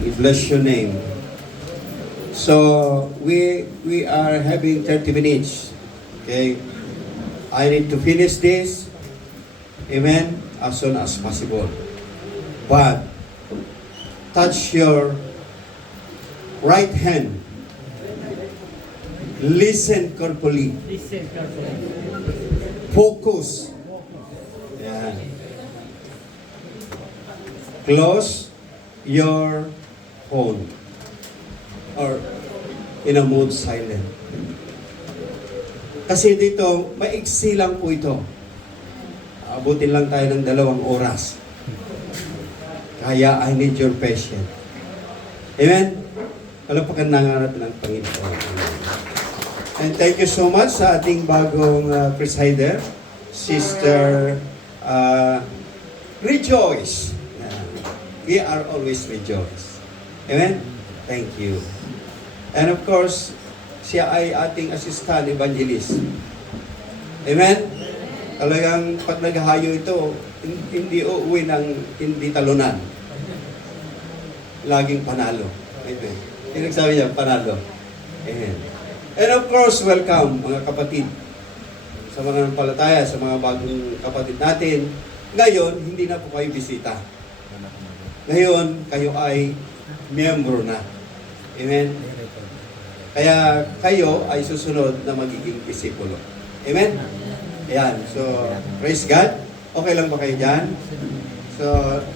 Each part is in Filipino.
We bless your name. So, we are having 30 minutes. Okay? I need to finish this. Amen? As soon as possible. But, touch your right hand. Listen carefully. Listen carefully. Focus. Yan. Close your phone. Or in a mode silent. Kasi dito, maiksi lang po ito. Abutin lang tayo ng 2 oras. Kaya I need your patience. Amen? Palapakan na nga natin ang Panginoon. And thank you so much sa ating bagong presider, Sister Rejoice. We are always rejoice. Amen? Thank you. And of course, siya ay ating assistant evangelist. Amen? Talagang pag naghahayo ito, hindi uuwi ng hindi talunan. Laging panalo. Amen. Yung nagsabi niya, panalo. Amen. And of course, welcome mga kapatid sa mga nampalataya, sa mga bagong kapatid natin. Ngayon, hindi na po kayo bisita. Ngayon, kayo ay miyembro na. Amen? Kaya kayo ay susunod na magiging disipulo. Amen? Ayan. So, praise God. Okay lang ba kayo dyan? So,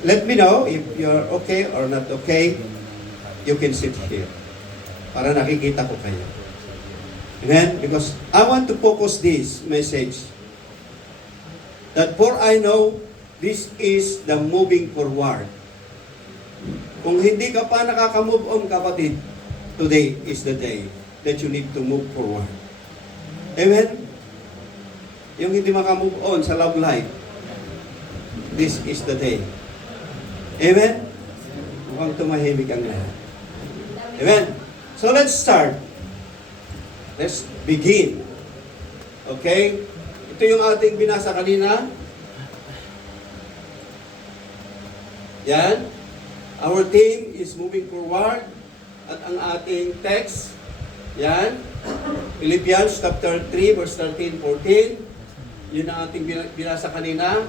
let me know if you're okay or not okay. You can sit here. Para nakikita ko kayo. Amen? Because I want to focus this message that for I know this is the moving forward. Kung hindi ka pa nakaka-move on, kapatid, today is the day that you need to move forward. Amen? Yung hindi maka-move on sa love life, this is the day. Amen? Mukhang tumahimik ang lahat. Amen? So let's start. Let's begin. Okay? Ito yung ating binasa kanina. Yan. Our team is moving forward. At ang ating text, yan, Philippians chapter 3, verse 13, 14. Yun ang ating binasa kanina.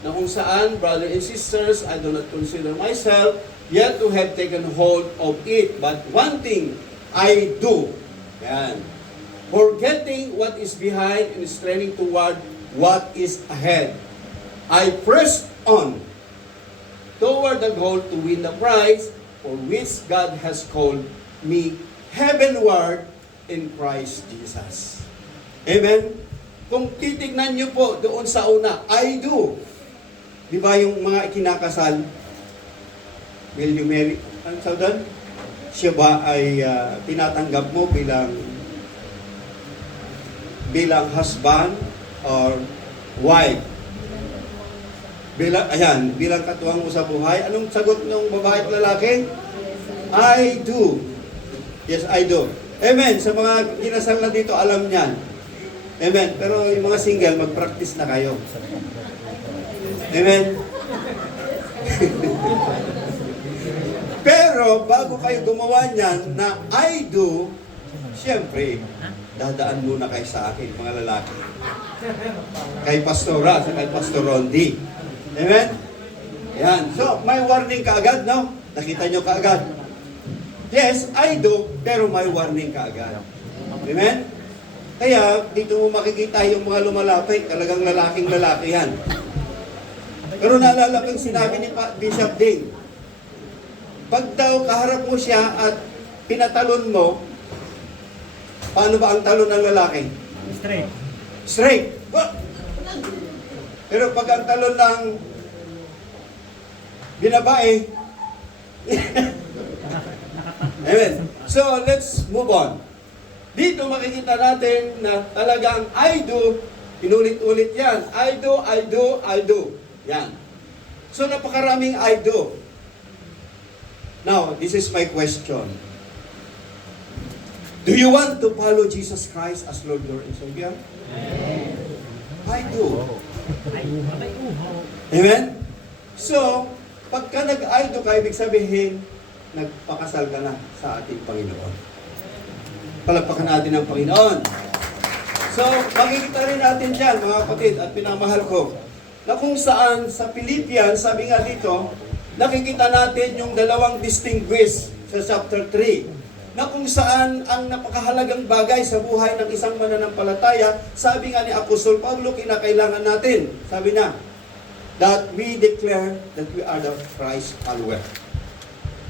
Na kung saan, brothers and sisters, I do not consider myself yet to have taken hold of it. But one thing I do. Yan. Forgetting what is behind and straining toward what is ahead. I press on toward the goal to win the prize for which God has called me heavenward in Christ Jesus. Amen? Kung titignan niyo po doon sa una, I do. Di ba yung mga ikinakasal? Will you marry? Ano sa doon? Siya ba ay tinatanggap mo bilang husband or wife? Bilang katuwang mo sa buhay. Anong sagot ng babae at lalaki? I do. Yes, I do. Amen. Sa mga kinasal na dito, alam niyan. Amen. Pero yung mga single, mag-practice na kayo. Amen. Pero, bago kayo gumawa niyan na I do, siyempre, dadaan muna kayo sa akin, mga lalaki. Kay Pastora, sa kay Pastor Rondi. Amen? Yan. So, may warning ka agad, no? Nakita nyo ka agad. Yes, I do, pero may warning ka agad. Amen? Kaya, dito mo makikita yung mga lumalapit, talagang lalaking lalaki yan. Pero naalala ko yung sinabi ni Bishop Ding. Pag daw kaharap mo siya at pinatalon mo, paano ba ang talon ng lalaki? Straight. Straight. Pero pag ang talon ng binabae, amen. So, let's move on. Dito makikita natin na talagang I do, inulit-ulit yan. I do, I do, I do. Yan. So, napakaraming I do. Now, this is my question. Do you want to follow Jesus Christ as Lord, Lord, and Savior? I do. Amen? So, pagka nag-I do ka, ibig sabihin, nagpakasal ka na sa ating Panginoon. Palagpakan natin ang Panginoon. So, makikita rin natin dyan, mga kapatid at pinamahal ko, na kung saan sa Philippians, sabi nga dito, nakikita natin yung dalawang distinguished sa chapter 3, na kung saan ang napakahalagang bagay sa buhay ng isang mananampalataya, sabi nga ni Apostol Pablo, kinakailangan natin, sabi na, that we declare that we are the Christ follower.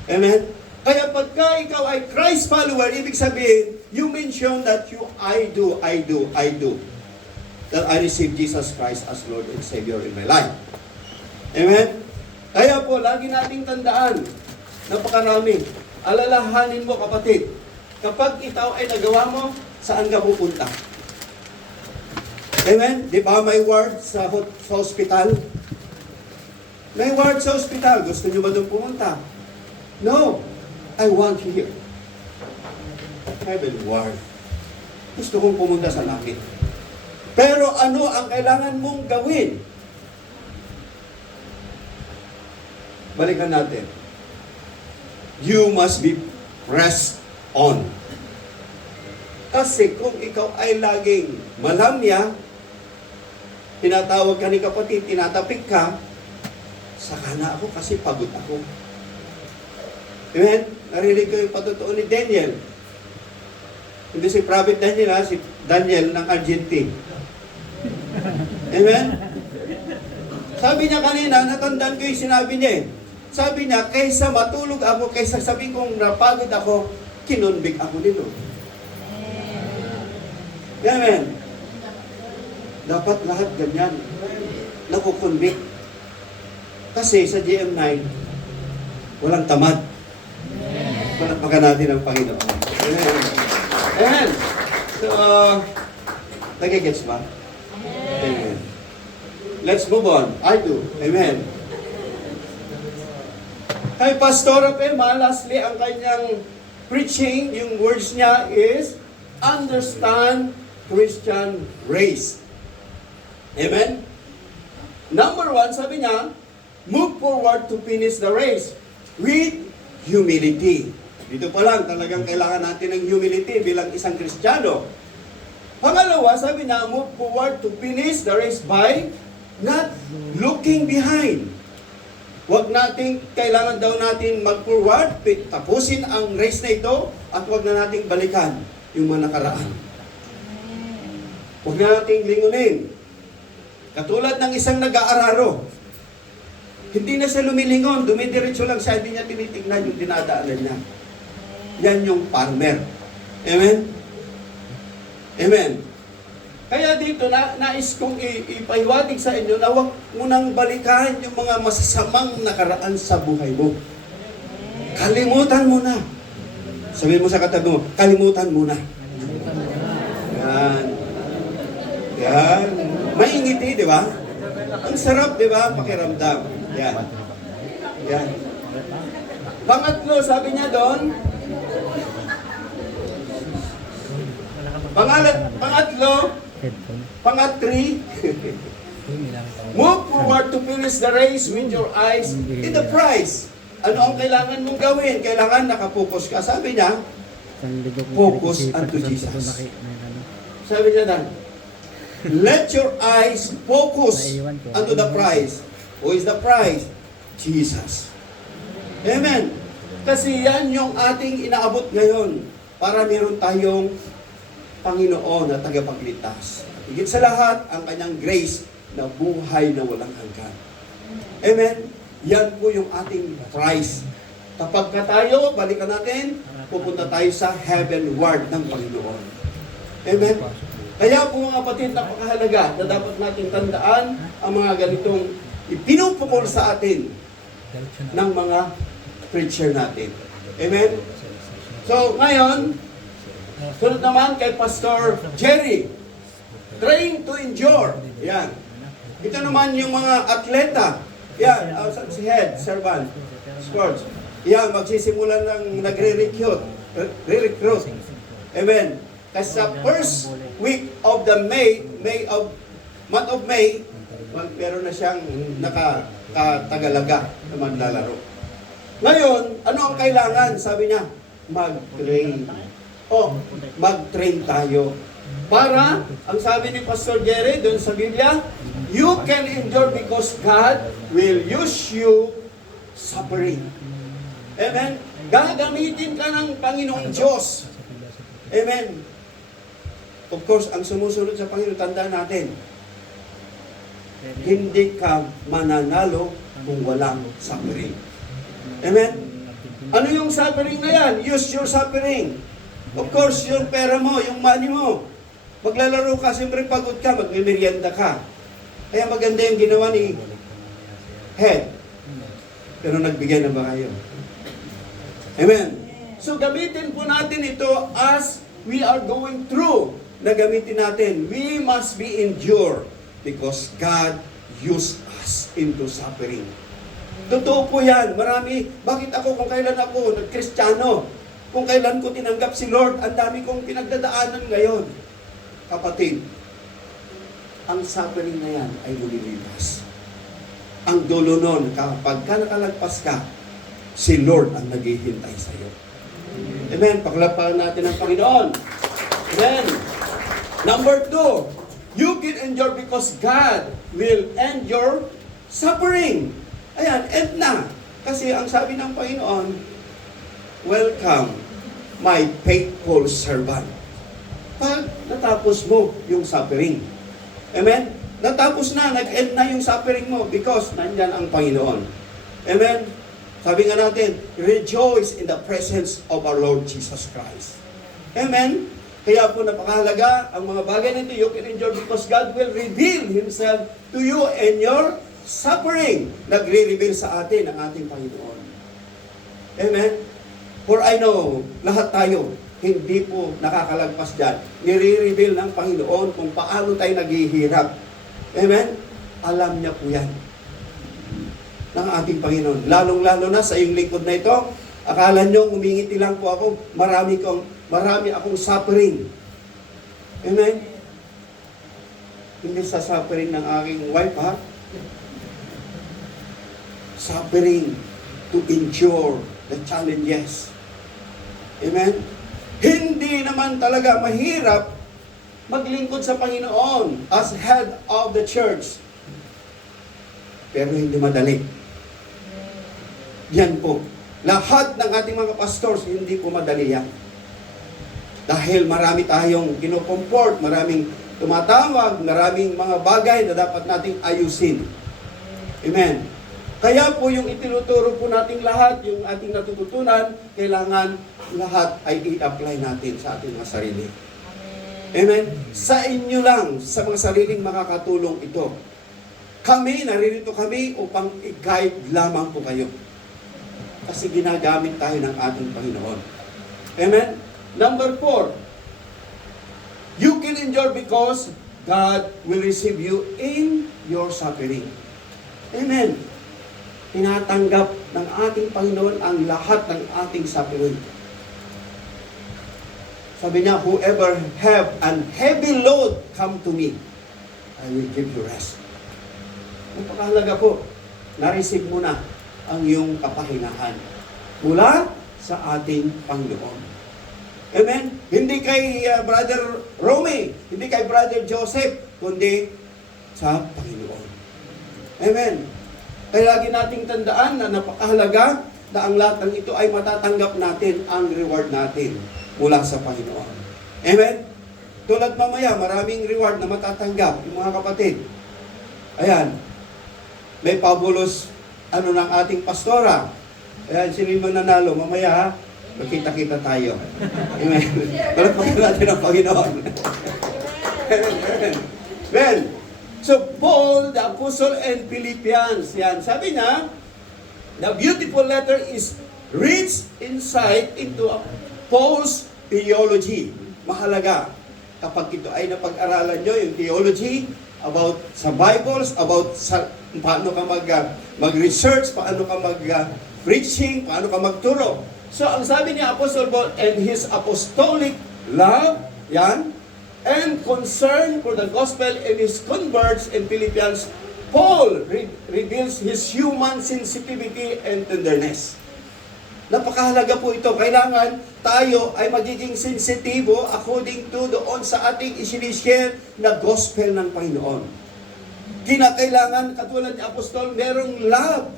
Amen? Kaya pagka ikaw ay Christ follower, ibig sabihin, you mention that I do. That I receive Jesus Christ as Lord and Savior in my life. Amen? Kaya po, lagi nating tandaan, napakarami. Alalahanin mo, kapatid, kapag ikaw ay nagawa mo, saan ka pupunta? Amen? Di ba may ward sa hospital? May ward sa hospital. Gusto nyo ba doon pumunta? No. I want here. Heaven ward. Gusto kong pumunta sa langit. Pero ano ang kailangan mong gawin? Balikan natin. You must be pressed on. Kasi kung ikaw ay laging malamya, tinatawag ka ni kapatid, tinatapik ka, saka na ako kasi pagod ako. Amen? Narinig ko yung patutuo ni Daniel. Hindi si Prophet Daniel, ha? Si Daniel ng Argentine. Amen? Sabi niya kanina, natandaan ko yung sinabi niya. Sabi niya, kaysa matulog ako, kaysa sabihin kong napagod ako, kinonvict ako nito. Amen? Dapat lahat ganyan. Nakukonvict. Kasi sa GM9, walang tamad. Palakpakan natin ang Panginoon. Amen. Amen. So, nagigets ba? Amen. Let's move on. I do. Amen. Kay Pastor Pema, lastly, ang kanyang preaching, yung words niya is, understand Christian race. Amen? Number 1, sabi niya, move forward to finish the race with humility. Dito pa lang, talagang kailangan natin ng humility bilang isang Kristiyano. Pangalawa, sabi na, move forward to finish the race by not looking behind. Huwag natin, kailangan daw natin mag-forward, tapusin ang race na ito, at huwag na nating balikan yung mga nakaraan. Huwag na nating lingunin. Katulad ng isang nag-aararo. Hindi na siya lumilingon, dumidiretso lang siya, hindi niya tinitignan yung dinadaanan niya. Yan yung farmer. Amen? Amen. Kaya dito, nais kong ipahiwatig sa inyo na huwag munang balikan yung mga masasamang nakaraan sa buhay mo. Kalimutan mo na. Sabihin mo sa katabi mo, kalimutan mo na. Yan. Yan. Maingiti, di ba? Ang sarap, di ba? Pakiramdam. Yan. Yan. Pangatlo, sabi niya doon, pangatri, move forward to finish the race with your eyes in the prize. Ano ang kailangan mong gawin? Kailangan nakapokus ka. Sabi niya, focus unto Jesus. Sabi niya na, let your eyes focus unto the prize. Who is the prize? Jesus. Amen. Kasi yan yung ating inaabot ngayon para meron tayong Panginoon na tagapagligtas. Higit sa lahat, ang kanyang grace na buhay na walang hanggan. Amen. Yan po yung ating prize. Kapag ka tayo, balikan natin, pupunta tayo sa heavenward ng Panginoon. Amen. Kaya po mga kapatid, napakahalaga na dapat natin tandaan ang mga ganitong ipinupukol sa atin ng mga preacher natin. Amen? So, ngayon, sunod naman kay Pastor Jerry. Train to endure. Yan. Ito naman yung mga atleta. Yan, si Head, Servant, Sports. Yan, magsisimula ng nagre-recruit. Amen. Kasi sa first week of the month of May, meron na siyang nakatagalaga na manlalaro. Ngayon, ano ang kailangan? Sabi niya, mag-train. Mag-train tayo. Para, ang sabi ni Pastor Jerry doon sa Biblia, you can endure because God will use you suffering. Amen? Gagamitin ka ng Panginoong Diyos. Amen? Of course, ang sumusunod sa Panginoon, tandaan natin, hindi ka mananalo kung walang suffering. Amen? Ano yung suffering na yan? Use your suffering. Of course, yung pera mo, yung money mo. Maglalaro ka, siyempre pagod ka, magmimerienda ka. Kaya maganda yung ginawa ni Head. Pero nagbigay na ba kayo? Amen? So gamitin po natin ito as we are going through. Na gamitin natin, we must be endured because God used us into suffering. Totoo po yan. Marami, bakit ako kung kailan ako nag-Kristiyano? Kung kailan ko tinanggap si Lord, ang dami kong pinagdadaanan ngayon. Kapatid, ang suffering na yan ay lumilipas. Ang dulo nun, kapag ka nakalagpas ka, si Lord ang naghihintay sa iyo. Amen. Paklapakan natin ang Panginoon. Amen. Number 2, you can endure because God will end your suffering. Ayan, end na. Kasi ang sabi ng Panginoon, welcome, my faithful servant. Pag natapos mo yung suffering. Amen? Natapos na, nag-end na yung suffering mo because nandyan ang Panginoon. Amen? Sabi nga natin, rejoice in the presence of our Lord Jesus Christ. Amen? Kaya po napakahalaga ang mga bagay nito, you can endure because God will reveal Himself to you in your suffering. Nagre-reveal sa atin ang ating Panginoon. Amen? For I know, lahat tayo, hindi po nakakalagpas dyan. Nire-reveal ng Panginoon kung paano tayo naghihirap. Amen? Alam niya po yan ng ating Panginoon. Lalong-lalo na sa iyong likod na ito, akala nyo, umingiti lang po ako, marami akong suffering. Amen? Hindi sa suffering ng aking wife, ha? Suffering to endure the challenges. Amen? Hindi naman talaga mahirap maglingkod sa Panginoon as head of the church. Pero hindi madali. Yan po. Lahat ng ating mga pastors, hindi po madali yan. Dahil marami tayong kinocomport, maraming tumatawag, maraming mga bagay na dapat nating ayusin. Amen. Kaya po yung itinuturo po nating lahat, yung ating natututunan, kailangan lahat ay i-apply natin sa ating mga sarili. Amen? Sa inyo lang, sa mga sariling makakatulong ito. Kami, naririto kami upang i-guide lamang po kayo. Kasi ginagamit tayo ng ating Panginoon. Amen? Number 4, you can endure because God will receive you in your suffering. Amen? Tinatanggap ng ating Panginoon ang lahat ng ating suffering. Sabi niya, whoever have an heavy load, come to me. I will give you rest. Napakahalaga po, na-receive mo na ang iyong kapahingahan mula sa ating Panginoon. Amen? Hindi kay Brother Romy, hindi kay Brother Joseph, kundi sa Panginoon. Amen? Kaya lagi nating tandaan na napakahalaga na ang lahat ng ito ay matatanggap natin ang reward natin mula sa Panginoon. Amen? Tulad mamaya, maraming reward na matatanggap yung mga kapatid. Ayan, may fabulous ng ating pastora. Ayan, sino yung mananalo? Mamaya ha, magkita-kita tayo. Amen? Palagpakan natin ang Panginoon. Amen. Amen. So, Paul, the Apostle and Philippians, yan, sabi niya, the beautiful letter is rich insight into Paul's theology. Mahalaga kapag ito ay napag-aralan nyo, yung theology about sa Bibles, about sa, paano ka mag-research, paano ka mag-preaching, paano ka magturo. So, ang sabi ni Apostle Paul, and his apostolic love, yan, and concern for the gospel in his converts in Philippians, Paul reveals his human sensitivity and tenderness. Napakahalaga po ito. Kailangan tayo ay magiging sensitibo according to doon sa ating isinishare na gospel ng Panginoon. Kinakailangan, katulad ni Apostol, merong love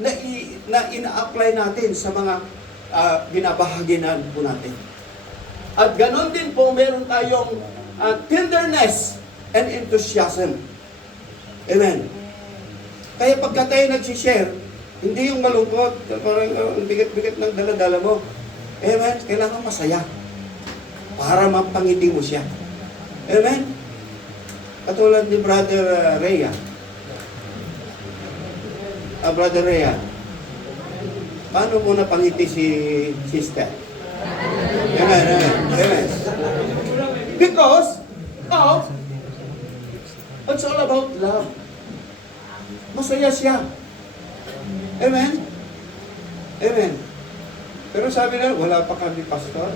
na ina-apply natin sa mga binabahaginan po natin. At ganon din po, meron tayong tenderness and enthusiasm. Amen. Kaya pagka tayo nag-share, hindi yung malungkot, parang bigat-bigat ng dala-dala mo. Amen. Kailangan masaya para mapangiti mo siya. Amen. Katulad ni Brother Rhea. Brother Rhea, paano mo napangiti si sister? Amen, amen, amen. Because of, it's all about love. Masaya siya. Amen? Amen. Pero sabi na, wala pa kami pastor.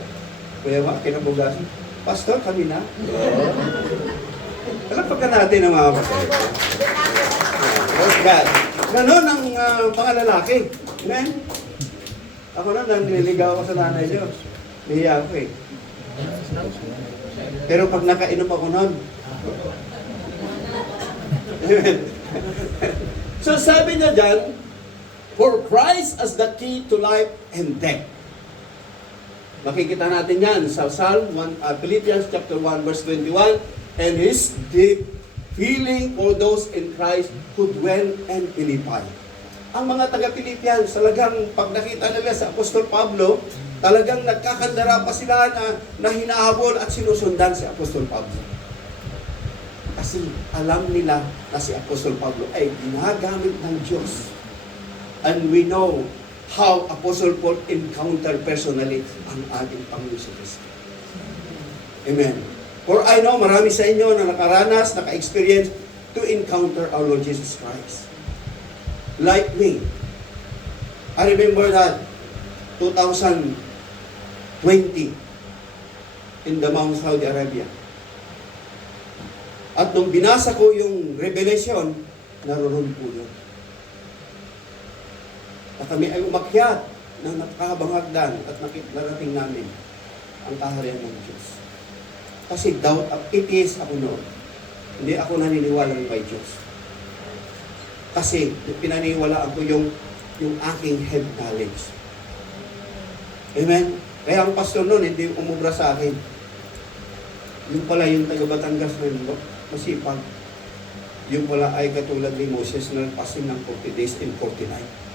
Kuya ma, kinabugasan. Pastor, kami na. Alam pagka natin ang mga pastor. God. Ganon ang mga lalaki. Amen? Ako na, naniligaw ako sa nanay niyo. Nahiya ako eh. Pero pag nakainom ako nun, amen. So sabi niya dyan, for Christ as the key to life and death. Makikita natin yan sa Psalm 1, Philippians chapter 1 verse 21, and His deep feeling for those in Christ who dwell in Philippi. Ang mga taga-Philippians, talagang pag nakita nila sa Apostol Pablo, talagang nagkakandara pa sila na hinahabol at sinusundan si Apostol Pablo. Kasi alam nila na si Apostol Pablo ay ginagamit ng Diyos. And we know how Apostle Paul encountered personally ang ating Panginoon sa Kristo. Amen. For I know marami sa inyo na nakaranas, naka-experience to encounter our Lord Jesus Christ. Like me. I remember that 2020 in the Mount Saudi Arabia. At nung binasa ko yung Revelation, naroon po yun. At kami ay umakyat ng napakahabang hagdan at narating namin ang kaharian ng Diyos. Kasi doubt of atheist ako noon. Hindi ako naniniwala ng may Diyos. Kasi pinaniniwalaan ko yung aking head knowledge. Amen? Kaya ang pastor noon hindi umubra sa akin. Yung pala yung taga Batangas na masipag. Yung pala ay katulad ni Moses na nagpasin ng 40 days and 40 nights.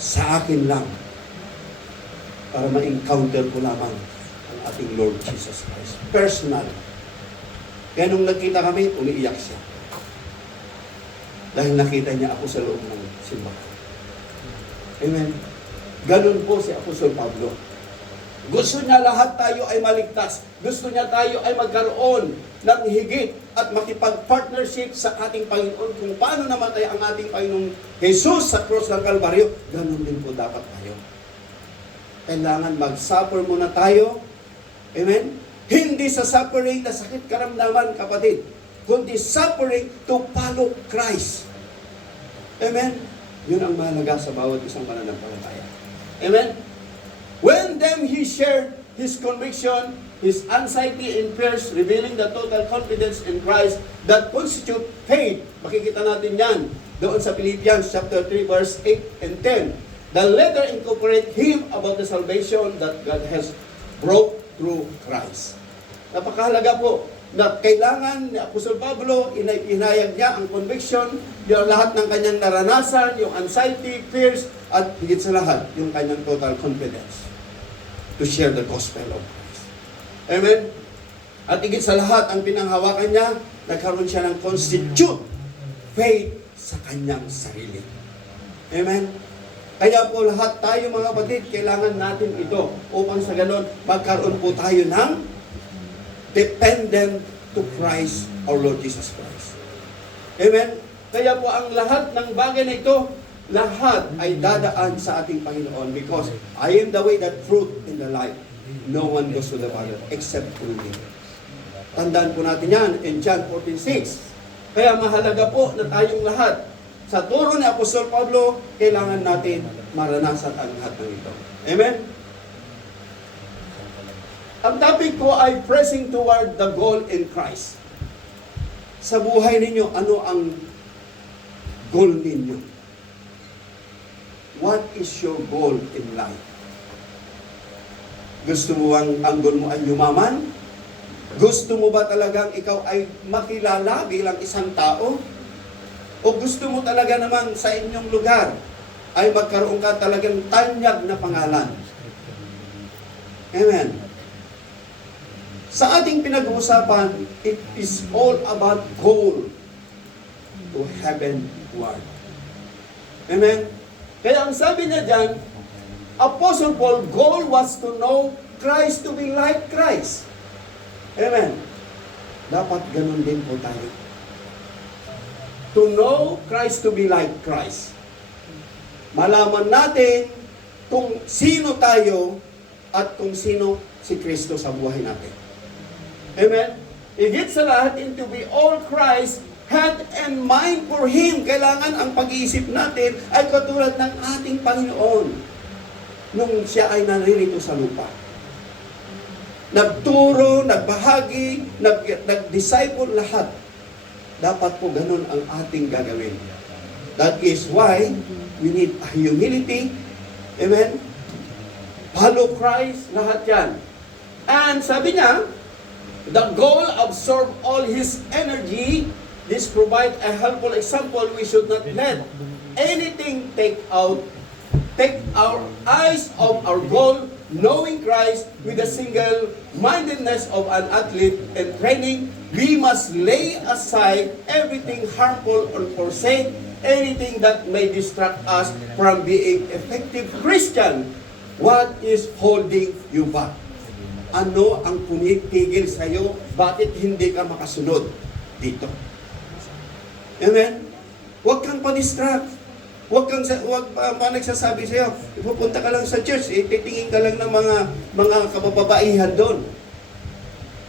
Sa akin lang, para ma-encounter ko lamang ang ating Lord Jesus Christ. Personal. Kaya nung nakita kami, umiiyak siya. Dahil nakita niya ako sa loob ng simbahan. Amen. Ganun po si Apostol Pablo. Gusto niya lahat tayo ay maligtas. Gusto niya tayo ay magkaroon ng higit at makipag-partnership sa ating Panginoon kung paano namatay ang ating Panginoong Jesus sa cross ng Kalbaryo. Ganun din po dapat tayo. Kailangan mag-suffer muna tayo. Amen? Hindi sa suffering na sakit karamdaman, kapatid, kundi suffering to follow Christ. Amen? Yun ang mahalaga sa bawat isang mananampalataya. Amen? When then he shared his conviction, his anxiety and fears, revealing the total confidence in Christ that constitute faith. Makikita natin yan doon sa Philippians chapter 3 verse 8 and 10. The letter incorporate him about the salvation that God has brought through Christ. Napakahalaga po na kailangan ni Apostol Pablo, inayag niya ang conviction, yung lahat ng kanyang naranasan, yung anxiety, fears, at higit sa lahat, yung kanyang total confidence to share the gospel of Christ. Amen? At higit sa lahat, ang pinanghawakan niya, nagkaroon siya ng constitute faith sa kanyang sarili. Amen? Kaya po lahat tayo mga kapatid, kailangan natin ito upang sa ganon, magkaroon po tayo ng dependent to Christ, our Lord Jesus Christ. Amen? Kaya po ang lahat ng bagay na ito, lahat ay dadaan sa ating Panginoon because I am the way, the truth, and the life. No one goes to the Father except through me. Tandaan po natin yan in John 14:6. Kaya mahalaga po na tayong lahat sa turo ni Apostol Pablo, kailangan natin maranasan ang lahat ng ito. Amen? Ang topic ko ay pressing toward the goal in Christ. Sa buhay ninyo, ano ang goal ninyo? What is your goal in life? Gusto mo ang goal mo ay yumaman? Gusto mo ba talagang ikaw ay makilala bilang isang tao? O gusto mo talaga naman sa inyong lugar ay magkaroon ka talagang tanyag na pangalan? Amen. Sa ating pinag-uusapan, it is all about goal to heavenward. Amen? Kaya ang sabi niya dyan, Apostle Paul, goal was to know Christ, to be like Christ. Amen? Dapat ganun din po tayo. To know Christ, to be like Christ. Malaman natin kung sino tayo at kung sino si Kristo sa buhay natin. Amen? Higit sa lahat, and to be all Christ, head and mind for Him. Kailangan ang pag-iisip natin ay katulad ng ating Panginoon nung siya ay naririto sa lupa. Nagturo, nagbahagi, nag-disciple lahat. Dapat po ganun ang ating gagawin. That is why we need humility. Amen? Follow Christ, lahat yan. And sabi niya, the goal absorb all His energy. This provide a helpful example. We should not let anything take our eyes of our goal, knowing Christ with the single-mindedness of an athlete and training. We must lay aside everything harmful and forsake anything that may distract us from being effective Christian. What is holding you back? Ano ang pumipigil sa iyo? Bakit hindi ka makasunod dito? Amen? Huwag kang pa-distract. Huwag pa nagsasabi sa iyo, ipupunta ka lang sa church, titingin ka lang ng mga kababaihan doon.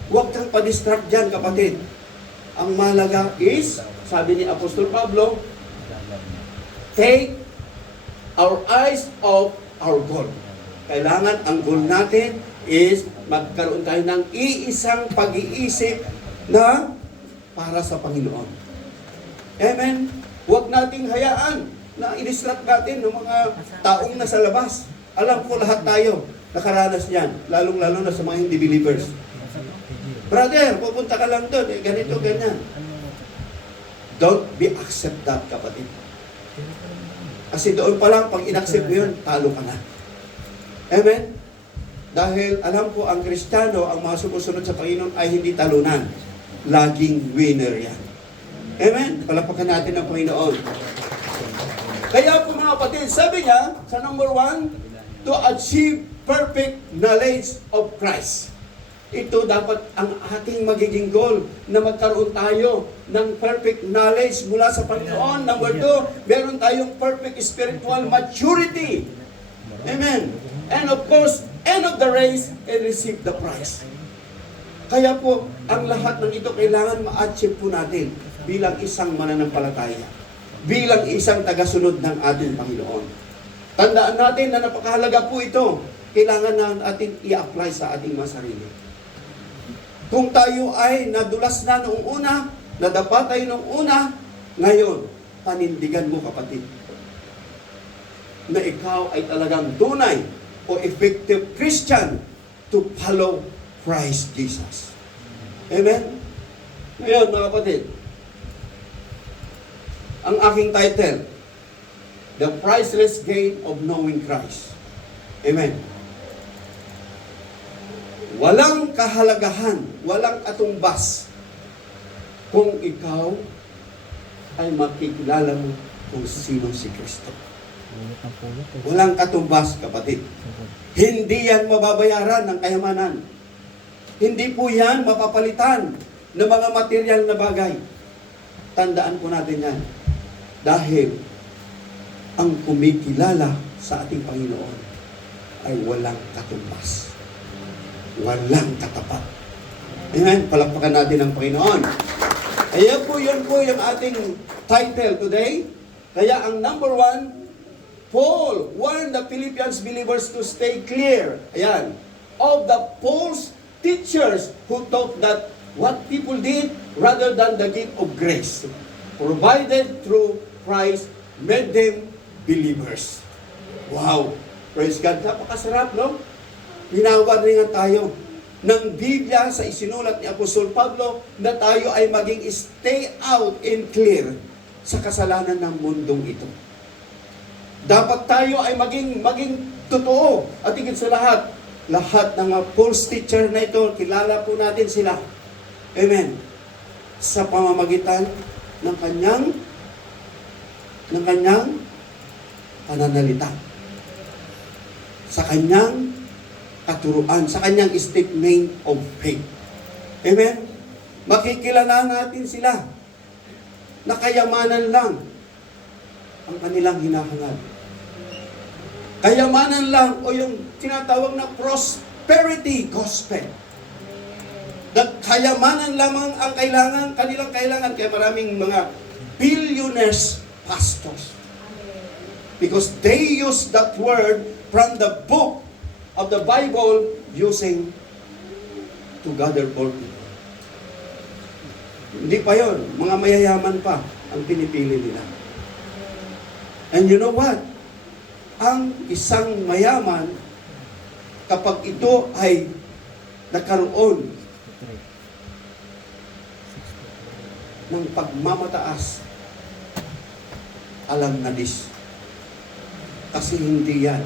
Huwag kang pa-distract dyan, kapatid. Ang mahalaga is, sabi ni Apostol Pablo, take our eyes off our goal. Kailangan ang goal natin is magkaroon tayo ng iisang pag-iisip na para sa Panginoon. Amen? Huwag nating hayaan na i-distract natin ng mga taong nasa labas. Alam ko lahat tayo nakaranas yan, lalong-lalo na sa mga hindi believers. Brother, pupunta ka lang doon, ganito, ganyan. Don't be accept that, kapatid. Kasi doon pa lang, pag in-accept mo yun, talo ka na. Amen? Dahil alam ko, ang Kristiyano, ang mga sumusunod sa Panginoon ay hindi talunan. Laging winner yan. Amen? Palapakan natin ang Panginoon. Kaya po mga kapatid, sabi niya, sa number 1, to achieve perfect knowledge of Christ. Ito dapat ang ating magiging goal, na magkaroon tayo ng perfect knowledge mula sa Panginoon. Number 2, meron tayong perfect spiritual maturity. Amen? And of course, end of the race and receive the prize. Kaya po, ang lahat ng ito kailangan ma-achieve po natin bilang isang mananampalataya, bilang isang tagasunod ng ating Panginoon. Tandaan natin na napakahalaga po ito. Kailangan na natin i-apply sa ating mga sarili. Kung tayo ay nadulas na noong una, nadapa tayo noong una, ngayon, panindigan mo, kapatid, na ikaw ay talagang tunay o effective Christian to follow Christ Jesus. Amen? Ngayon, mga kapatid, ang aking title, The Priceless Gain of Knowing Christ. Amen. Walang kahalagahan, walang katumbas kung ikaw ay makikilala mo kung sino si Kristo. Walang katumbas, kapatid. Hindi yan mababayaran ng kayamanan. Hindi po yan mapapalitan ng mga material na bagay. Tandaan po natin yan. Dahil ang kumikilala sa ating Panginoon ay walang katumbas. Walang katapat. Amen? Palakpakan natin ang Panginoon. Kaya po yun po yung ating title today. Kaya ang number 1, Paul warned the Philippians believers to stay clear, ayan, of the false teachers who taught that what people did rather than the gift of grace provided through Christ made them believers. Wow! Praise God. Napakasarap, no? Hinawarningan tayo ng Biblia sa isinulat ni Apostol Pablo na tayo ay maging stay out and clear sa kasalanan ng mundong ito. Dapat tayo ay maging totoo at higit sa lahat ng mga false teacher na ito, kilala po natin sila. Amen. Sa pamamagitan ng kanyang pananalita. Sa kanyang katuruan, sa kanyang statement of faith. Amen. Makikilala natin sila na kayamanan lang ang kanilang hinahangad. Kayamanan lang o yung tinatawag na prosperity gospel. That kayamanan lamang ang kanilang kailangan, kaya maraming mga billionaires pastors. Because they use that word from the book of the Bible using to gather all people. Hindi pa yon, mga mayayaman pa ang pinipili nila. And you know what? Ang isang mayaman, kapag ito ay nagkaroon ng pagmamataas, alam na this. Kasi hindi yan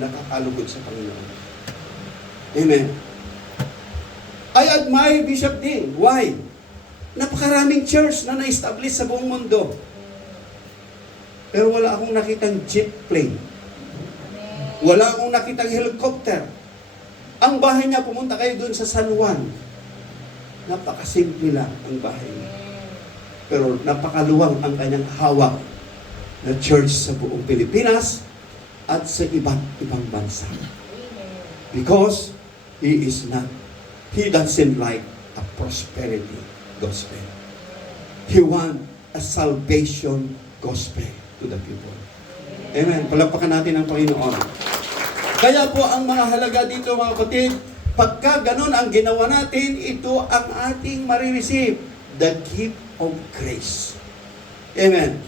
nakakalugod sa Panginoon. Amen. I admire Bishop Ding. Why? Napakaraming church na na-establish sa buong mundo. Pero wala akong nakitang jet plane. Wala akong nakitang helicopter. Ang bahay niya, pumunta kayo doon sa San Juan. Napakasimple lang ang bahay niya. Pero napakaluwang ang kanyang hawak na church sa buong Pilipinas at sa iba't ibang bansa. Because he doesn't like a prosperity gospel. He wants a salvation gospel to the people. Amen. Palakpakan natin ang Panginoon. Kaya po ang mga halaga dito, mga kapatid, pagka ganun ang ginawa natin, ito ang ating marireceive, the gift of grace. Amen.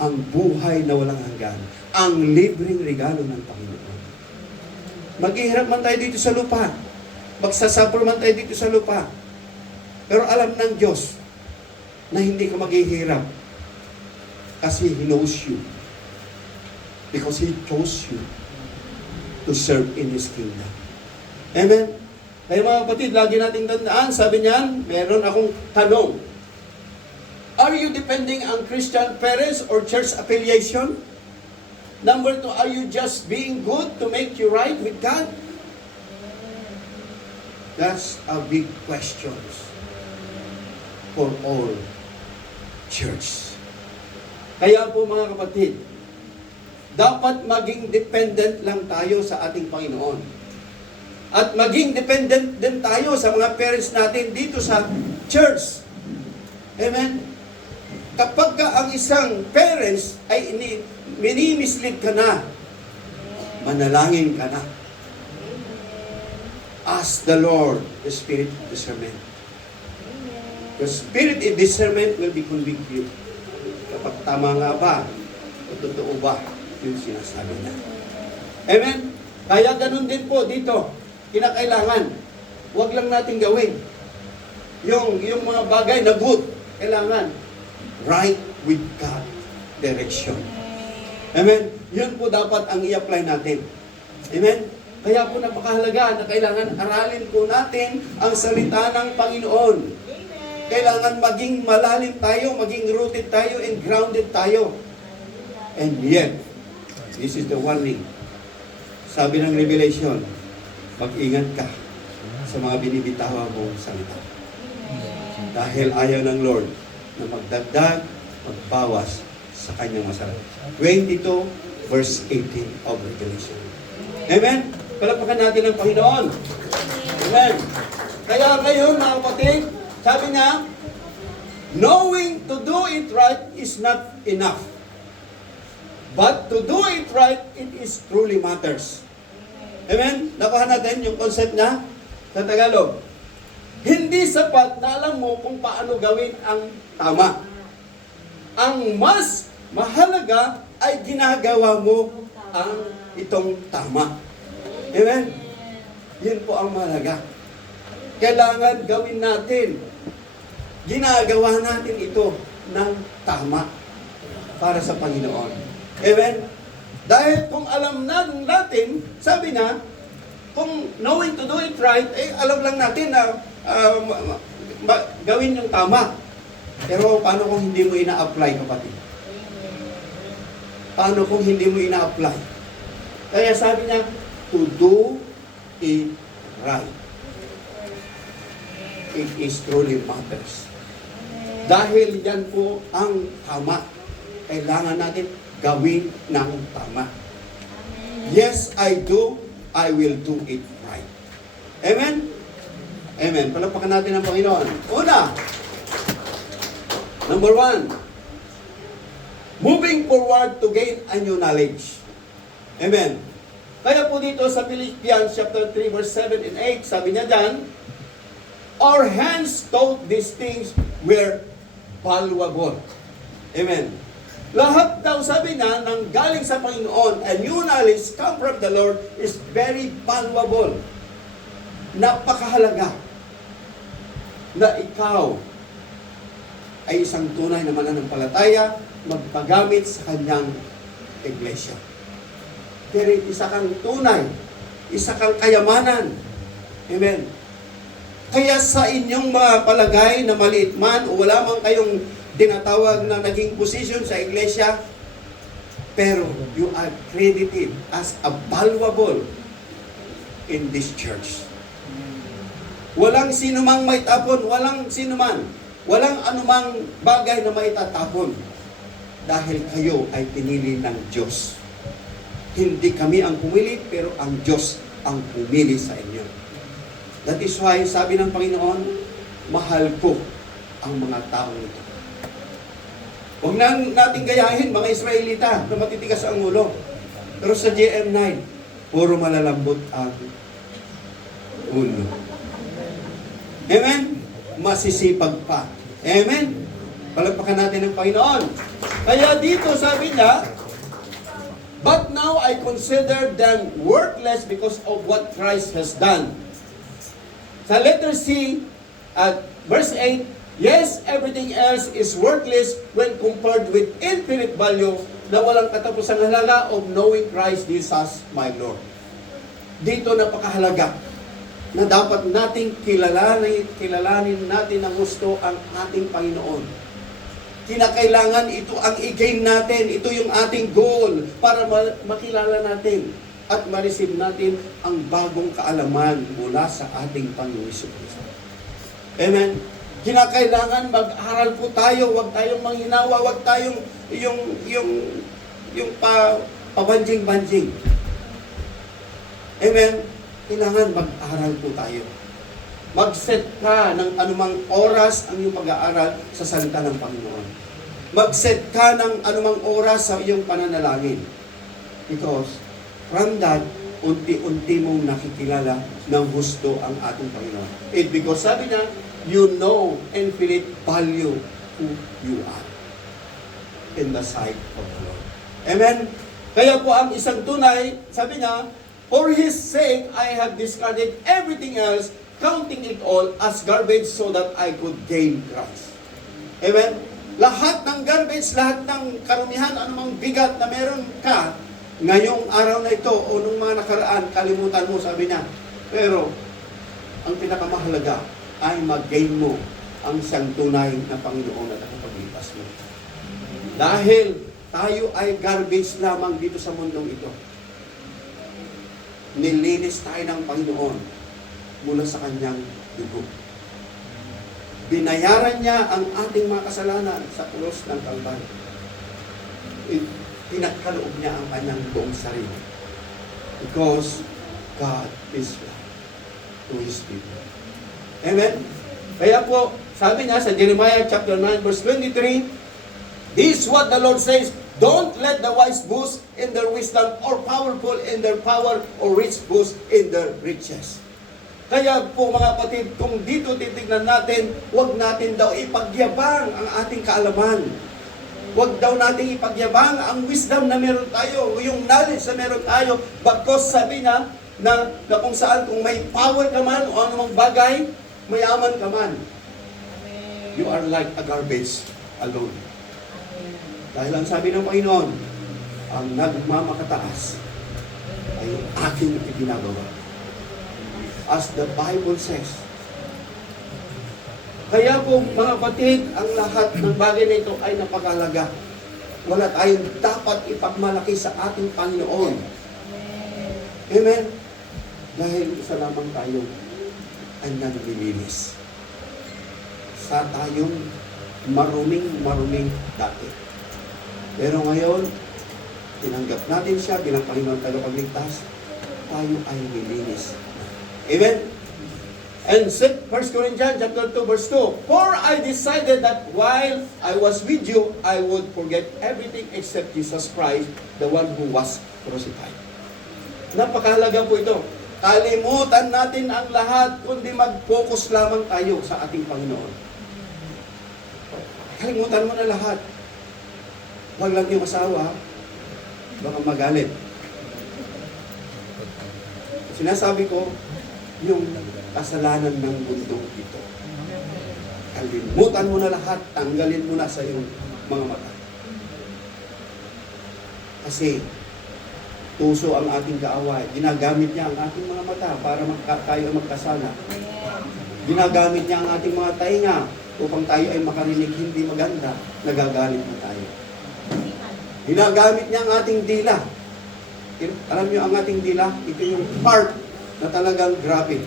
Ang buhay na walang hanggan, ang libreng regalo ng Panginoon. Maghihirap man tayo dito sa lupa, magsasuffer man tayo dito sa lupa, pero alam ng Diyos na hindi ka maghihirap kasi He knows you. Because He chose you to serve in His kingdom. Amen? Kaya mga kapatid, lagi nating tandaan, sabi niyan, meron akong tanong. Are you depending on Christian parents or church affiliation? Number 2, are you just being good to make you right with God? That's a big question for all church. Kaya po mga kapatid, dapat maging dependent lang tayo sa ating Panginoon. At maging dependent din tayo sa mga parents natin dito sa church. Amen? Kapag ang isang parents ay minimislead ka na, manalangin ka na. Ask the Lord the spirit of discernment. The spirit of discernment will be convict you. Kapag tama nga ba, o totoo ba yung sinasabi niya. Amen? Kaya ganun din po dito, kinakailangan, huwag lang natin gawin. Yung mga bagay na good, kailangan right with God direction. Amen? Yun po dapat ang i-apply natin. Amen? Kaya po napakahalaga na kailangan aralin po natin ang salita ng Panginoon. Kailangan maging malalim tayo, maging rooted tayo, and grounded tayo. And yet, this is the warning. Sabi ng Revelation, mag-ingat ka sa mga binibitawa mong salita. Dahil ayaw ng Lord na magdagdag, magbawas sa kanyang masarap. 22 verse 18 of Revelation. Amen? Palakpakan natin ang Panginoon. Amen? Kaya ngayon, mga kapatid, sabi niya, knowing to do it right is not enough. But to do it right, it is truly matters. Amen? Nakuha natin yung concept niya sa Tagalog. Hindi sapat na alam mo kung paano gawin ang tama. Ang mas mahalaga ay ginagawa mo ang itong tama. Amen? Yun po ang mahalaga. Kailangan gawin natin. Ginagawa natin ito ng tama para sa Panginoon. Amen? Dahil kung alam natin, sabi na, kung knowing to do it right, alam lang natin na gawin yung tama. Pero paano kung hindi mo ina-apply, kapatid? Paano kung hindi mo ina-apply? Kaya sabi niya, to do it right. It is truly matters. Dahil yan po ang tama. Kailangan natin gawin ng tama. Yes, I do. I will do it right. Amen? Amen. Palakpakan natin ang Panginoon. Una, number 1, moving forward to gain a new knowledge. Amen. Kaya po dito sa Philippians chapter 3 verse 7 and 8, sabi niya dyan, our hands taught these things were valuable. Amen. Lahat daw sabi niya, nang galing sa Panginoon, a new knowledge come from the Lord is very valuable. Napakahalaga na ikaw ay isang tunay na mananampalataya magpagamit sa kanyang iglesia. Pero isa kang tunay, isa kang kayamanan. Amen. Kaya sa inyong mga palagay na maliit man o wala man kayong tinatawag na naging position sa iglesia, pero you are credited as a valuable in this church. Walang sinumang may tapon, walang anumang bagay na maitatapon dahil kayo ay pinili ng Diyos. Hindi kami ang pumili, pero ang Diyos ang pumili sa inyo. That is why, sabi ng Panginoon, mahal ko ang mga taong ito. Huwag na natin gayahin, mga Israelita, na matitigas ang ulo. Pero sa GM9, puro malalambot ang ulo. Amen? Masisipag pa. Amen? Palagpakan natin ang Panginoon. Kaya dito sabi niya, but now I consider them worthless because of what Christ has done. Sa letter C, at verse 8, yes, everything else is worthless when compared with infinite value na walang katapusang halaga of knowing Christ Jesus my Lord. Dito napakahalaga na dapat nating kilalanin natin ng gusto ang ating Panginoon. Kinakailangan ito ang i-gain natin. Ito yung ating goal para makilala natin at ma-receive natin ang bagong kaalaman mula sa ating Panginoon Jesucristo. Amen? Kinakailangan mag-aral po tayo, huwag tayong manghinawa, huwag tayong pabanjing-banjing. Amen? Kailangan mag-aral po tayo. Mag-set ka ng anumang oras ang iyong pag-aaral sa salita ng Panginoon. Mag-set ka ng anumang oras sa iyong pananalangin. Because from that, unti-unti mong nakikilala ng gusto ang ating Panginoon. Because sabi niya, you know and feel it value who you are in the sight of the Lord. Amen? Kaya po ang isang tunay, sabi niya, for His sake, I have discarded everything else, counting it all as garbage so that I could gain Christ. Amen? Lahat ng garbage, lahat ng karumihan, anumang bigat na meron ka, ngayong araw na ito o nung mga nakaraan, kalimutan mo, sabi niya. Pero, ang pinakamahalaga ay mag-gain mo ang siyang tunay na Panginoon at tagapaglipas mo. Dahil tayo ay garbage lamang dito sa mundong ito. Nilinis tayo ng Panginoon mula sa kanyang dugo. Binayaran niya ang ating mga kasalanan sa krus ng Kalbaryo. Pinagkaloob niya ang kanyang buong sarili. Because God is love to His people. Amen? Kaya po, sabi niya sa Jeremiah chapter 9 verse 23, this is what the Lord says, Don't let the wise boast in their wisdom or powerful in their power or rich boast in their riches. Kaya po mga kapatid, kung dito titignan natin, huwag natin daw ipagyabang ang ating kaalaman. Huwag daw natin ipagyabang ang wisdom na meron tayo, yung knowledge na meron tayo. Bakos sabi na kung saan, kung may power ka man o anumang bagay, mayaman ka man. You are like a garbage alone. Dahil ang sabi ng Panginoon, ang nagmamakataas ay yung aking iginagawa. As the Bible says. Kaya po mga kapatid, ang lahat ng bagay na ito ay napakahalaga. Wala tayong dapat ipagmalaki sa ating Panginoon. Amen? Dahil isa lamang tayo ay naglilinis. Sa tayong maruming dati. Pero ngayon, tinanggap natin siya bilang Panginoon tagapagligtas, tayo ay nilinis. Amen? And 1 Corinthians chapter 2 verse 2, For I decided that while I was with you, I would forget everything except Jesus Christ, the one who was crucified. Napakahalaga po ito. Kalimutan natin ang lahat, kundi mag-focus lamang tayo sa ating Panginoon. Kalimutan mo na lahat. Huwag lang yung asawa, baka magalit. Sinasabi ko, yung kasalanan ng mundo ito. Kalimutan mo na lahat, tanggalin mo na sa iyong mga mata. Kasi, tuso ang ating kaaway. Ginagamit niya ang ating mga mata para tayo magkasala. Ginagamit niya ang ating mga tainga upang tayo ay makarinig hindi maganda, nagagalit na tayo. Ginagamit niya ang ating dila. Alam niyo ang ating dila? Ito yung part na talagang grabe.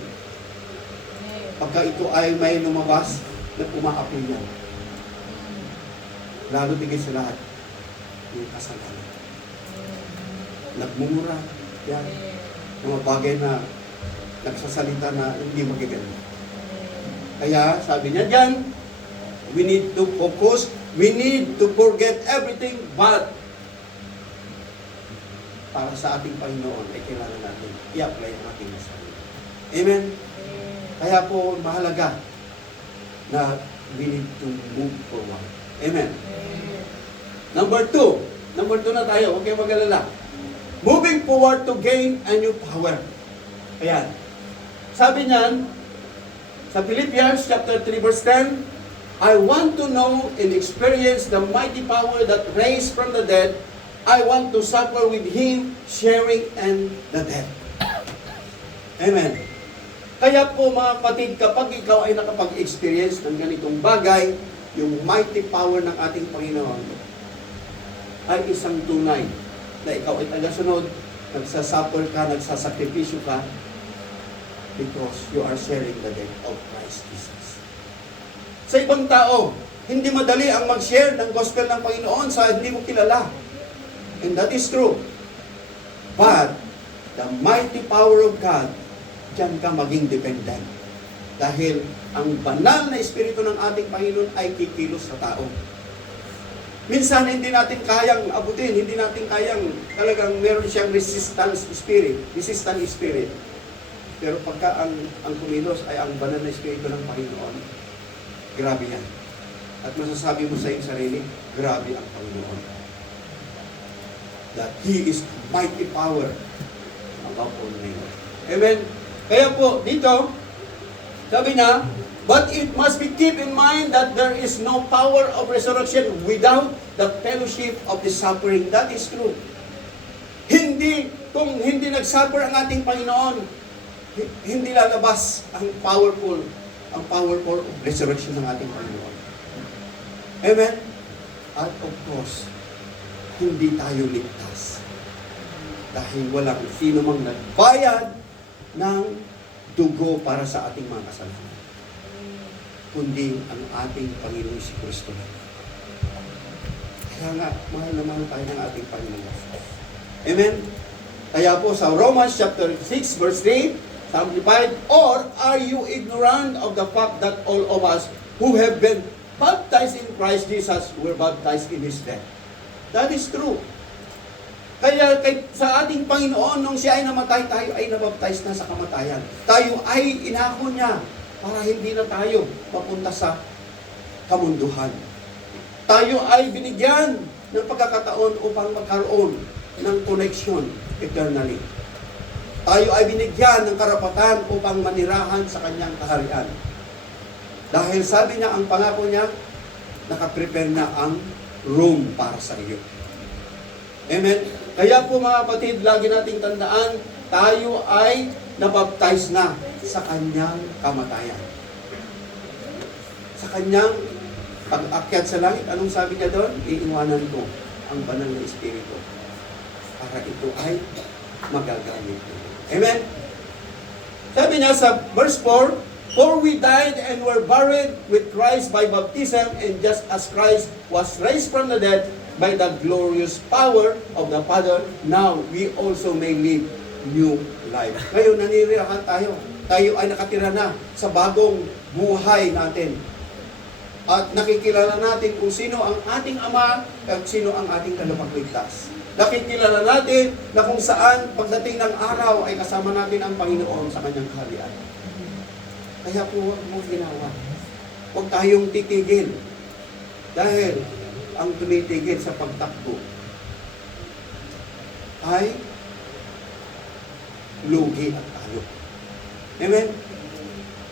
Pagka ito ay may lumabas, na umaapoy yan. Lalo tigil sa lahat, yung kasalanan. Nagmumura, yan. Mga bagay na nagsasalita na hindi magaganda. Kaya sabi niya dyan, we need to focus, we need to forget everything, but para sa ating Panginoon ay kailangan natin i-apply ang ating sarili. Amen? Kaya po mahalaga na we need to move forward. Amen? Number two na tayo, huwag kayong mag-alala. Moving forward to gain a new power. Ayan. Sabi niyan, sa Philippians chapter 3 verse 10, I want to know and experience the mighty power that raised from the dead. I want to suffer with Him, sharing in the death. Amen. Kaya po mga kapatid, kapag ikaw ay nakapag-experience ng ganitong bagay, yung mighty power ng ating Panginoon ay isang tunay na ikaw ay tagasunod, nagsasuffer ka, nagsasakripisyo ka, because you are sharing the death of Christ Jesus. Sa ibang tao, hindi madali ang mag-share ng gospel ng Panginoon sa hindi mo kilala. And that is true. But, the mighty power of God, diyan ka maging dependent. Dahil, ang banal na espiritu ng ating Panginoon ay kikilos sa tao. Minsan, hindi natin kayang abutin, hindi natin kayang talagang meron siyang resistant spirit. Pero pagka ang kumilos ay ang banal na espiritu ng Panginoon, grabe yan. At masasabi mo sa iyong sarili, grabe ang Panginoon. That He is mighty power above all names. Amen? Kaya po, dito, sabi na, but it must be keep in mind that there is no power of resurrection without the fellowship of the suffering. That is true. Kung hindi nag-suffer ang ating Panginoon, hindi lalabas ang powerful of resurrection ng ating Panginoon. Amen? At of course, hindi tayo ligtas. Dahil walang sino mang nagbayad ng dugo para sa ating mga kasalanan. Kundi ang ating Panginoon si Kristo. Kaya nga, mahal na mahal tayo ng ating Panginoon. Amen? Kaya po sa Romans chapter 6 verse 3, Amplified, or are you ignorant of the fact that all of us who have been baptized in Christ Jesus were baptized in His death? That is true. Kaya sa ating Panginoon, nung siya ay namatay, tayo ay nabaptize na sa kamatayan. Tayo ay inako niya para hindi na tayo papunta sa kamunduhan. Tayo ay binigyan ng pagkakataon upang magkaroon ng connection eternally. Tayo ay binigyan ng karapatan upang manirahan sa kanyang kaharian. Dahil sabi niya, ang pangako niya, nakaprepare na ang room para sa iyo. Amen? Kaya po mga kapatid, lagi nating tandaan, tayo ay nabaptize na sa kanyang kamatayan. Sa kanyang pag-akyat sa langit, anong sabi niya doon? Iiwanan ko ang banal na Espiritu para ito ay magagamit. Amen? Sabi niya sa verse 4, "For we died and were buried with Christ by baptism, and just as Christ was raised from the dead by the glorious power of the Father, now we also may live new life." Ngayon, nanirahan tayo. Tayo ay nakatira na sa bagong buhay natin. At nakikilala natin kung sino ang ating Ama at sino ang ating tagapagligtas. Nakikilala natin na kung saan pagdating ng araw ay kasama natin ang Panginoon sa kanyang kaharian. Kaya po huwag mong ginawa. Huwag tayong titigil. Dahil ang tumitigil sa pagtakbo ay lugi at talo. Amen?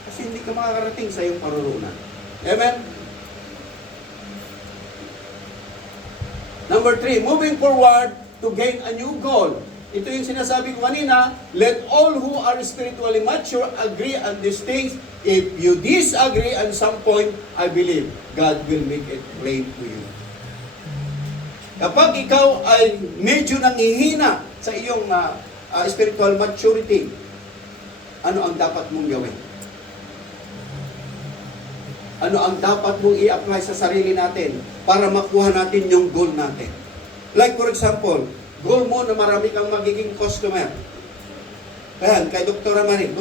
Kasi hindi ka makakarating sa iyong paruroonan. Amen? Number 3, moving forward to gain a new goal. Ito yung sinasabi ko kanina, let all who are spiritually mature agree on these things. If you disagree at some point, I believe God will make it plain to you. Kapag ikaw ay medyo nangihina sa iyong spiritual maturity, ano ang dapat mong gawin? Ano ang dapat mong i-apply sa sarili natin para makuha natin yung goal natin? Like for example, goal mo na marami kang magiging customer. Kaya kay Dr. Marie,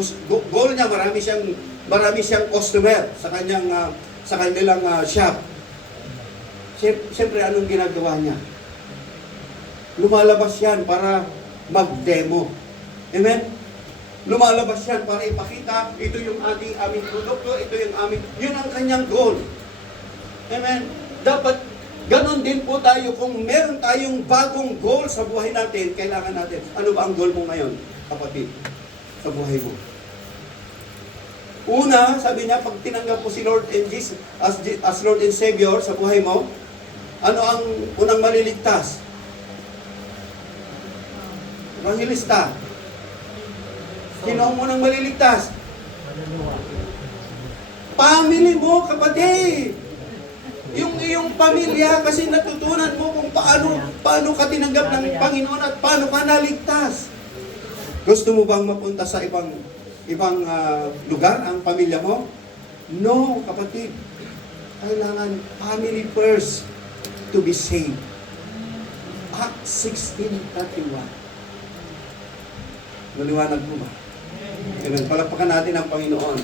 goal niya marami siyang customer sa kanilang shop. Siyempre, anong ginagawa niya? Lumalabas yan para mag-demo. Amen? Lumalabas yan para ipakita, ito yung aming produkto, yun ang kanyang goal. Amen? Dapat, ganon din po tayo, kung meron tayong bagong goal sa buhay natin, kailangan natin. Ano ba ang goal mo ngayon, kapatid, sa buhay mo? Una, sabi niya, pag tinanggap mo si Lord and Jesus as Lord and Savior sa buhay mo, ano ang unang maliligtas? Evangelista. Sino ang unang maliligtas? Family mo, kapatid. Yung iyong pamilya, kasi natutunan mo kung paano ka tinanggap ng Panginoon at paano ka naligtas. Gusto mo bang mapunta sa ibang lugar ang pamilya mo? No, kapatid. Kailangan family first to be saved. Acts 16:31. Maliwanag mo ba? Amen. Palakpakan natin ang Panginoon.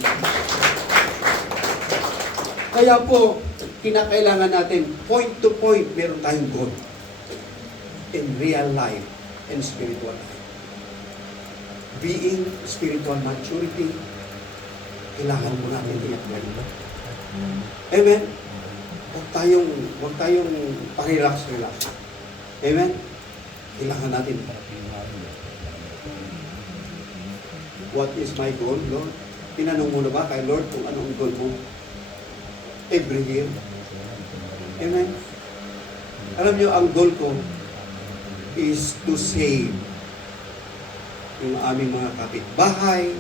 Kaya po, kinakailangan natin, point to point, meron tayong goal. In real life and spiritual life. Being spiritual maturity, kailangan mo natin i-apply. Amen? Huwag tayong pa-relax. Amen? Kailangan natin. What is my goal, Lord? Tinanong mo na ba kay Lord kung anong goal mo? Every year. Amen? Alam niyo, ang goal ko is to save yung aming mga kapitbahay,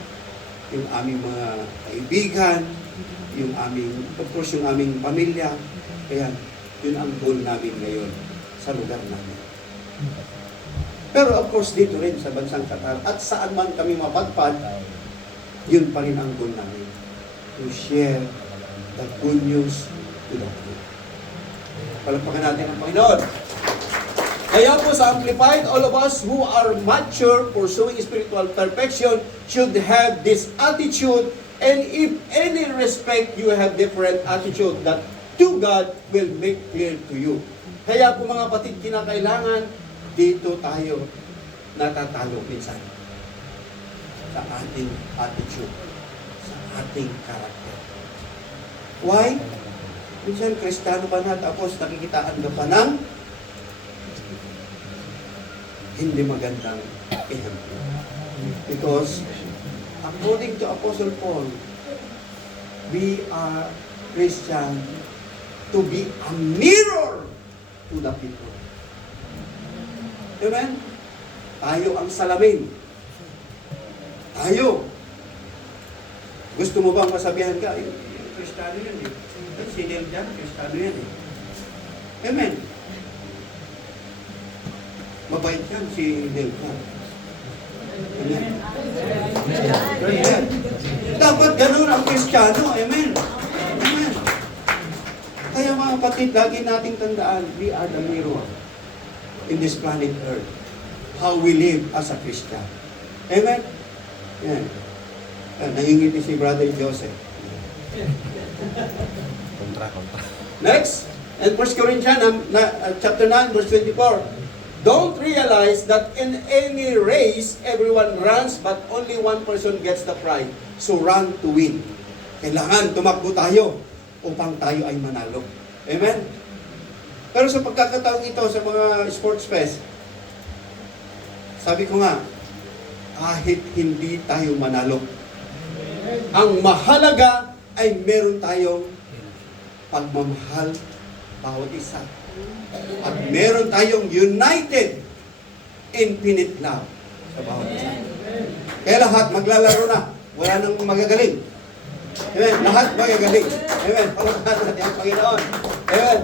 yung aming mga kaibigan, yung aming pamilya. Kaya, yun ang goal namin ngayon sa lugar namin. Pero of course, dito rin sa bansang Qatar, at saan man kami mapadpad, yun pa rin ang goal namin. To share the good news to the world. Palagpakan natin ang Panginoon. Kaya po sa Amplified, all of us who are mature, pursuing spiritual perfection, should have this attitude, and if any respect you have different attitude, that to God will make clear to you. Kaya po mga kapatid, kinakailangan dito tayo natatalo minsan sa ating attitude, sa ating karakter. Why? Minsan, Kristiyano ka na, tapos nakikitaan ka pa ng hindi magandang ehemplo. Because, according to Apostle Paul, we are Christian to be a mirror to the people. Amen? Tayo ang salamin. Tayo. Gusto mo bang masabihan ka? Kristiyano yan eh. Si Neil dyan, Kristiyano yan eh. Amen. Mabait yan si Neil dyan. Amen. Amen. Dapat ganun ang Kristiyano. Amen. Amen. Kaya mga kapatid, lagi nating tandaan, we are the mirror in this planet Earth. How we live as a Christian. Amen? Yan. Nangingiti si Brother Joseph. Kontra. Next, in 1 Corinthians chapter 9, verse 24. Don't realize that in any race, everyone runs, but only one person gets the prize. So run to win. Kailangan tumakbo tayo upang tayo ay manalo. Amen? Pero sa pagkakataong ito, sa mga sports fest, sabi ko nga, kahit hindi tayo manalo, ang mahalaga ay meron tayong pagmamahal bawat isa. At meron tayong united, infinite love sa bawat isa. Kaya lahat maglalaro na. Wala nang magagaling. Amen. Lahat magagaling. Amen. Palakan natin ang Panginoon. Amen.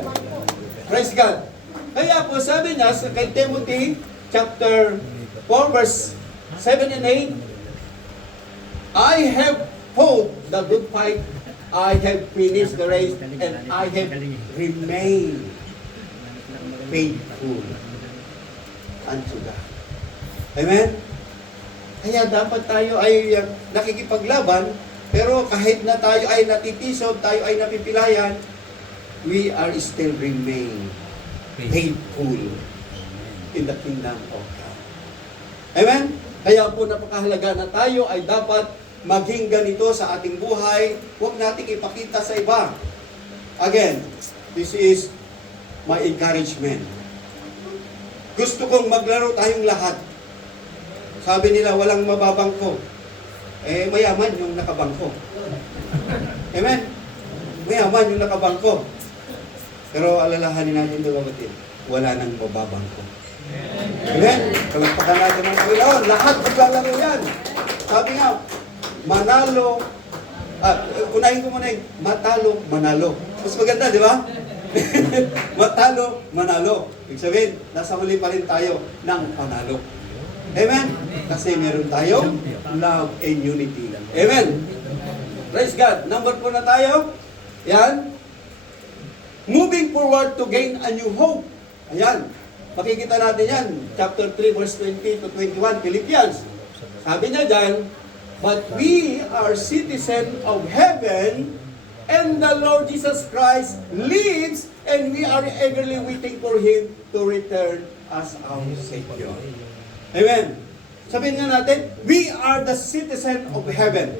Praise God. Kaya po sabi niya sa kay Timothy chapter 4 verse 7 and 8, I have fought the good fight, I have finished the race, and I have remained faithful unto God. Amen? Kaya dapat tayo ay nakikipaglaban, pero kahit na tayo ay natitisod, tayo ay napipilayan, we are still remain faithful in the kingdom of God. Amen? Kaya po napakahalaga na tayo ay dapat maging ganito sa ating buhay. Huwag nating ipakita sa iba. Again, this is my encouragement. Gusto kong maglaro tayong lahat. Sabi nila, walang mababangko. Eh, mayaman yung nakabangko. Amen? Mayaman yung nakabangko. Pero alalahanin natin ito, kapatid, wala nang mababangko. Amen? Palagpakan natin ng Panginoon. Lahat maglalaro yan. Sabi nga, manalo, unahin ko muna yung matalo, manalo. Mas maganda, di ba? Matalo, manalo. Ibig sabihin, nasa huli pa rin tayo ng panalo. Amen? Kasi meron tayong love and unity. Amen? Praise God. Number 4 na tayo. Yan. Moving forward to gain a new hope. Ayan. Makikita natin yan. Chapter 3, verse 20 to 21, Philippians. Sabi niya dyan, but we are citizens of heaven, and the Lord Jesus Christ lives, and we are eagerly waiting for Him to return as our Savior. Amen. Sabihin nga natin, we are the citizen of heaven.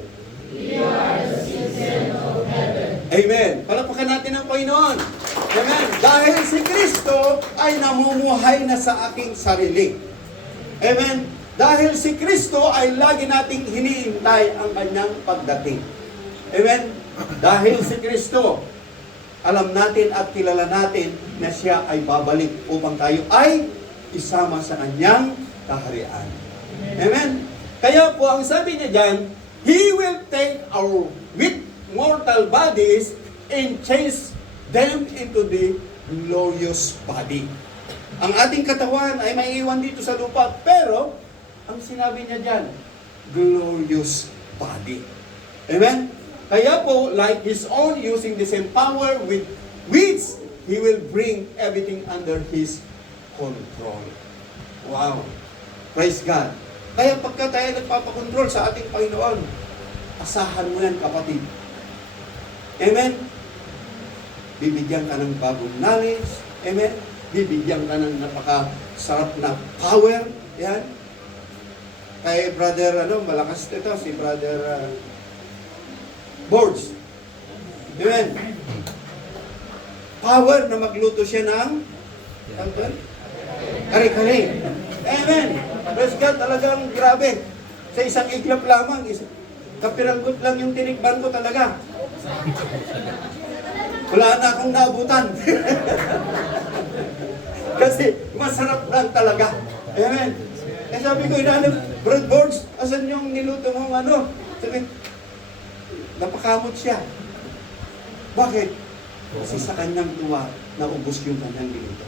We are the citizen of heaven. Amen. Palapakan natin ang Panginoon. Amen. Dahil si Kristo ay namumuhay na sa aking sarili. Amen. Dahil si Kristo ay lagi nating hinihintay ang kanyang pagdating. Amen. Dahil si Kristo, alam natin at kilala natin na siya ay babalik upang tayo ay isama sa kanyang kaharian. Amen. Kaya po ang sabi niya dyan, He will take our with mortal bodies and change them into the glorious body. Ang ating katawan ay maiiwan dito sa lupa, pero ang sinabi niya dyan, glorious body. Amen? Kaya po, like His own, using the same power with which He will bring everything under His control. Wow! Praise God! Kaya pagka tayo nagpapakontrol sa ating Panginoon, asahan mo yan, kapatid. Amen? Bibigyan ka ng bagong knowledge. Amen? bibigyan ka ng napaka-sarap na power. Yan. Kay brother, malakas ito, si brother Boards. Amen. Power na magluto siya ng kare-kare. Amen. Praise God, talagang grabe. Sa isang iglap lamang, kapiranggot lang yung tinikban ko talaga. Wala na akong naabutan. Kasi masarap lang talaga. Amen. Eh sabi ko, Brad Boards, asan yung niluto mong Sabi, napakamot siya. Bakit? Kasi sa kanyang tuwa, naubos yung kanyang niluto.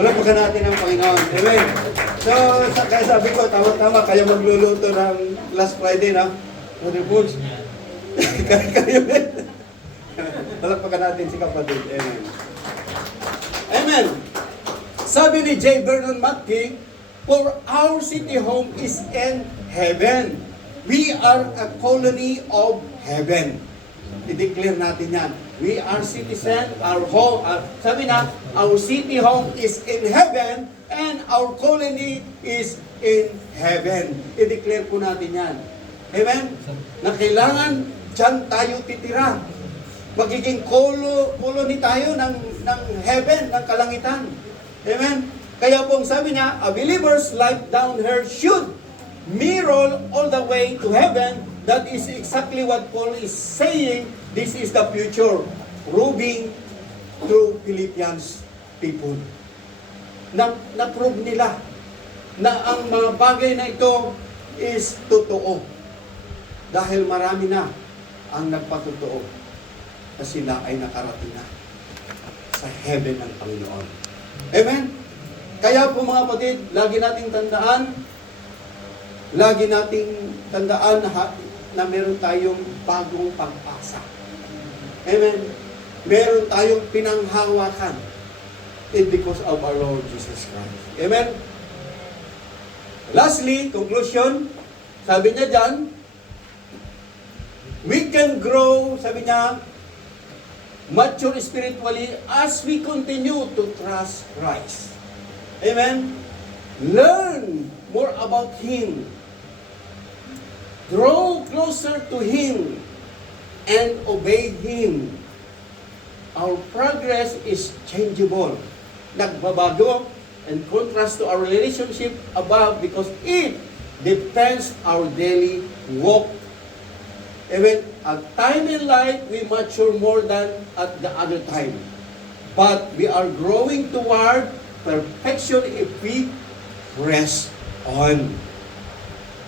Palagpagan natin ang Panginoon. Amen. So, kaya sabi ko, tama-tama, kayo magluluto ng last Friday na, Brother Boards. Kayo din. Palagpagan natin si kapatid. Amen. Amen. Sabi ni J. Vernon McGee, for our city home is in heaven. We are a colony of heaven. I-declare natin yan. We are citizen, our home, sabi na, our city home is in heaven and our colony is in heaven. I-declare po natin yan. Amen? Na kailangan dyan tayo titira. Magiging colony tayo ng heaven, ng kalangitan. Amen? Kaya pong sabi niya, a believer's life down here should mirror all the way to heaven. That is exactly what Paul is saying. This is the future. Proving through Philippians people. Na-prove nila na ang mga bagay na ito is totoo. Dahil marami na ang nagpatotoo na sila ay nakarating na sa heaven ng Panginoon. Amen? Kaya po mga kapatid, lagi nating tandaan na meron tayong bagong pag-asa. Amen? Meron tayong pinanghawakan. It's because of our Lord Jesus Christ. Amen? Lastly, conclusion, sabi niya dyan, we can grow, sabi niya, mature spiritually as we continue to trust Christ. Amen? Learn more about Him. Draw closer to Him and obey Him. Our progress is changeable. Nagbabago in contrast to our relationship above because it depends our daily walk. Even at time in life, we mature more than at the other time. But we are growing toward perfection if we press on.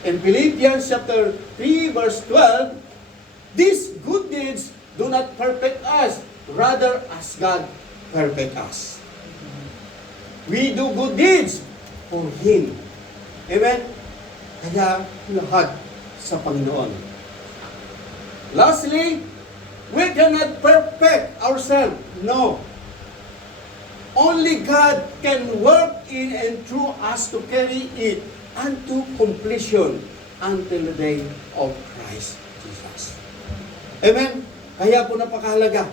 In Philippians chapter 3 verse 12, these good deeds do not perfect us, rather as God perfect us. We do good deeds for Him. Amen? Kaya lahat sa Panginoon. Lastly, we cannot perfect ourselves. No. Only God can work in and through us to carry it unto completion until the day of Christ Jesus. Amen? Kaya po napakahalaga.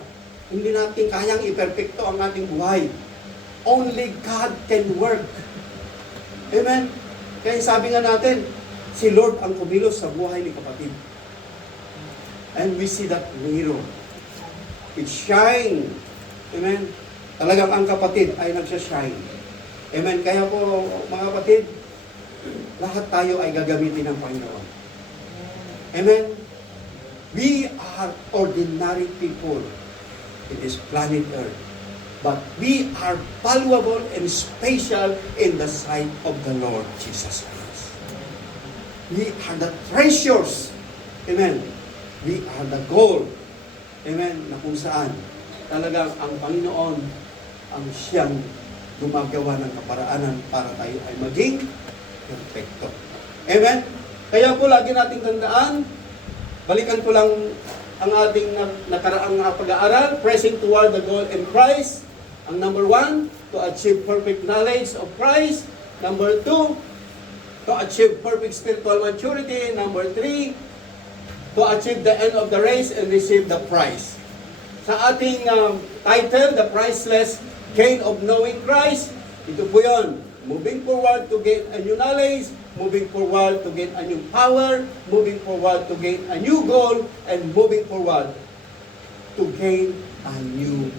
Hindi natin kayang iperfecto ang ating buhay. Only God can work. Amen? Kaya sabi nga natin, si Lord ang kumilos sa buhay ni kapatid. And we see that mirror. It shine. Amen? Talagang ang kapatid ay nagsashine. Amen? Kaya po, mga kapatid, lahat tayo ay gagamitin ng Panginoon. Amen? We are ordinary people in this planet Earth. But we are valuable and special in the sight of the Lord Jesus Christ. We are the treasures. Amen? We are the gold. Amen? Na kung saan talagang ang Panginoon ang siyang gumagawa ng kaparaanan para tayo ay maging perfecto. Amen? Kaya po lagi nating tandaan, balikan ko lang ang ating nakaraang pag-aaral, pressing toward the goal in Christ. Ang number 1, to achieve perfect knowledge of Christ. Number 2, to achieve perfect spiritual maturity. Number 3, to achieve the end of the race and receive the prize. sa ating title, The Priceless Gain of Knowing Christ. Ito po yun. Moving forward to gain a new knowledge, moving forward to gain a new power, moving forward to gain a new goal, and moving forward to gain a new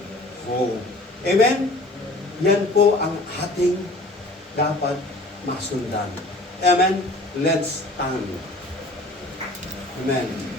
hope. Amen? Yan po ang ating dapat masundan. Amen? Let's stand. Amen.